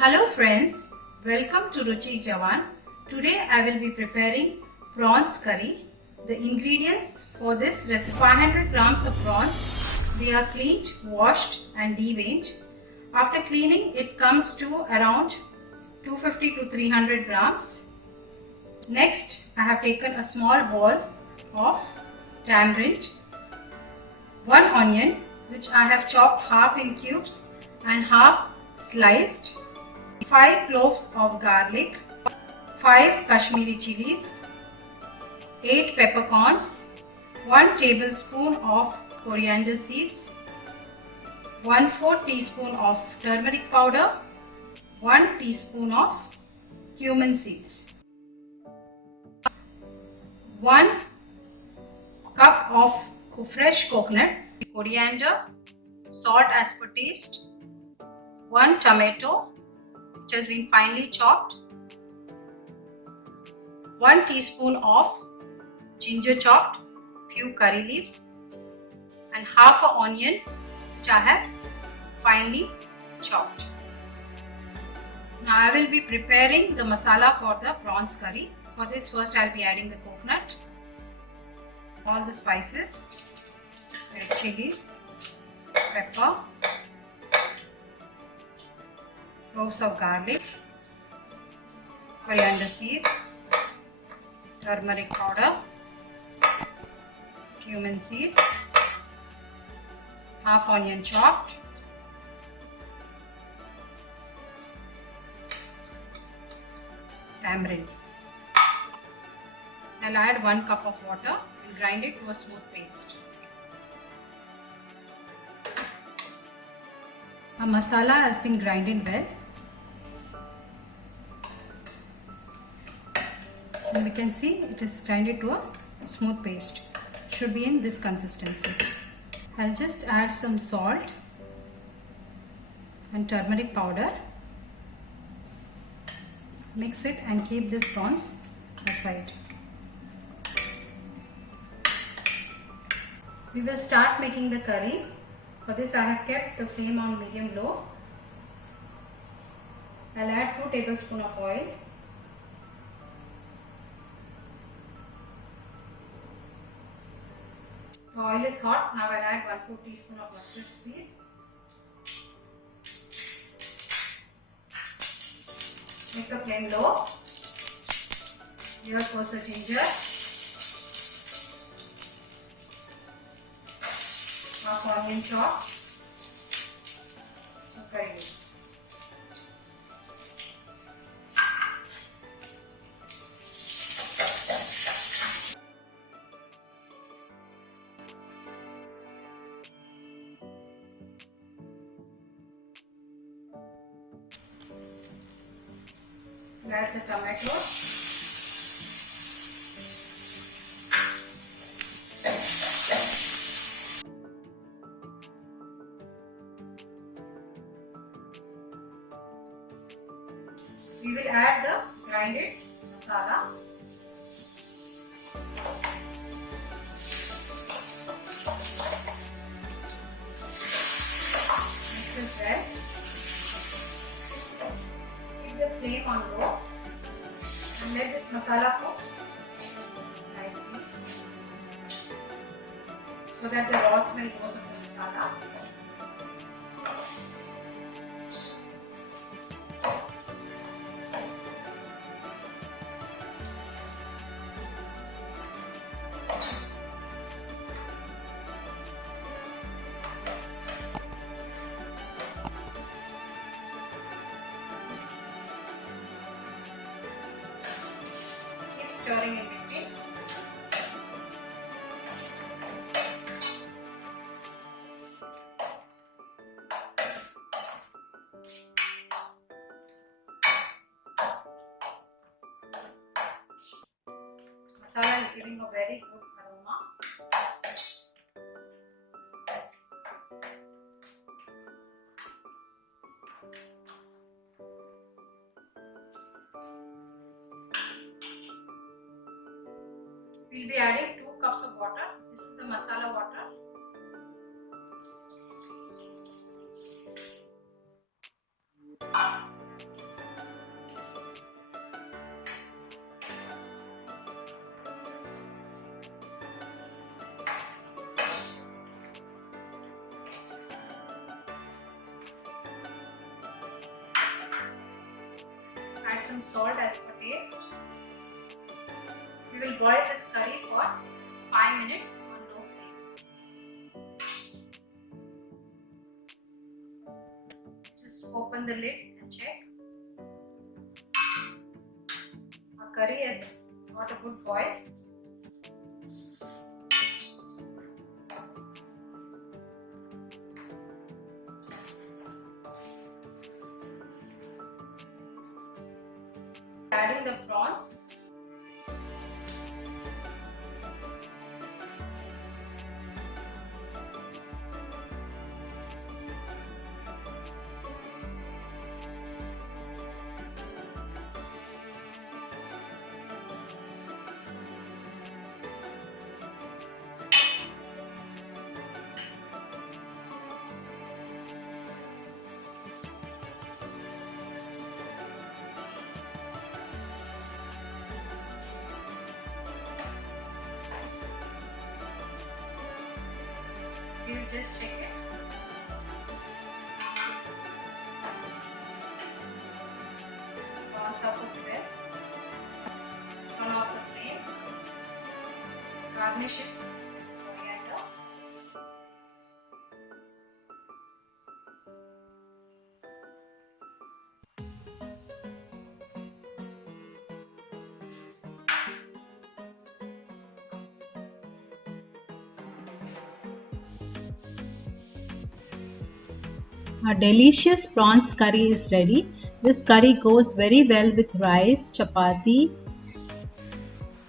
Hello friends, welcome to Ruchi Jawan. Today I will be preparing prawns curry. The ingredients for this recipe: 500 grams of prawns. They are cleaned, washed and deveined. After cleaning, it comes to around 250 to 300 grams. Next, I have taken a small bowl of tamarind, 1 onion which I have chopped half in cubes and half sliced, 5 cloves of garlic, 5 Kashmiri chilies, 8 peppercorns, 1 tablespoon of coriander seeds, 1/4 teaspoon of turmeric powder, 1 teaspoon of cumin seeds, 1 cup of fresh coconut, coriander, salt as per taste, 1 tomato which has been finely chopped, 1 teaspoon of ginger chopped, few curry leaves and half an onion which I have finely chopped. Now I will be preparing the masala for the prawns curry. For this, first I will be adding the coconut, all the spices, red chilies, pepper, cloves of garlic, coriander seeds, turmeric powder, cumin seeds, half onion chopped, tamarind. I'll add 1 cup of water and grind it to a smooth paste. Our masala has been grinded well. And we can see it is grinded to a smooth paste. It should be in this consistency. I'll just add some salt and turmeric powder. Mix it and keep this prawns aside. We will start making the curry. For this I have kept the flame on medium low. I'll add 2 tablespoons of oil. The oil is hot. Now I'll add 1/4 teaspoon of mustard seeds. Make the flame low. Here goes the ginger. Half onion chopped. Curry leaves. Add the tomato. We will add the grinded masala. Mix this well. Keep the flame on low and let this masala cook nicely so that the raw smell goes of the masala. Stirring in between. Masala is giving a very good aroma. We'll be adding 2 cups of water. This is the masala water. add some salt as per taste. We will boil this curry for 5 minutes on low flame. Just open the lid and check. Our curry has got a good boil. Adding the prawns. We'll just check it. Prawns are cooked well. Turn off the flame. Garnish it with coriander. Our delicious prawns curry is ready. This curry goes very well with rice, chapati.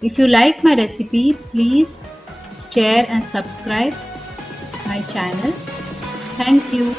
If you like my recipe, please share and subscribe my channel. Thank you.